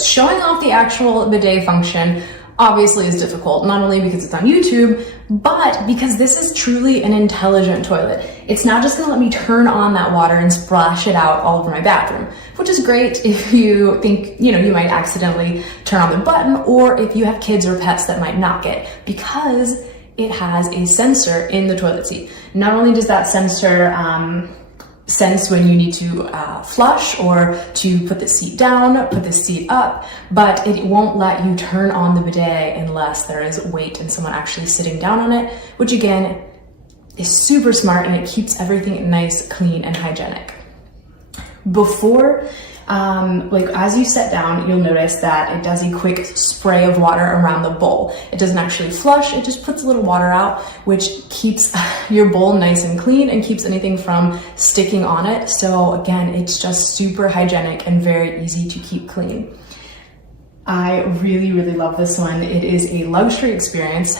but showing off the actual bidet function obviously is difficult, not only because it's on YouTube, but because this is truly an intelligent toilet. It's not just gonna let me turn on that water and splash it out all over my bathroom, which is great if you think, you might accidentally turn on the button, or if you have kids or pets that might knock it, because it has a sensor in the toilet seat. Not only does that sensor sense when you need to flush or to put the seat down, put the seat up, but it won't let you turn on the bidet unless there is weight and someone actually sitting down on it, which again is super smart, and it keeps everything nice, clean, and hygienic. Before, as you sit down, you'll notice that it does a quick spray of water around the bowl. It doesn't actually flush, it just puts a little water out, which keeps your bowl nice and clean and keeps anything from sticking on it. So again, it's just super hygienic and very easy to keep clean. I really, really love this one. It is a luxury experience.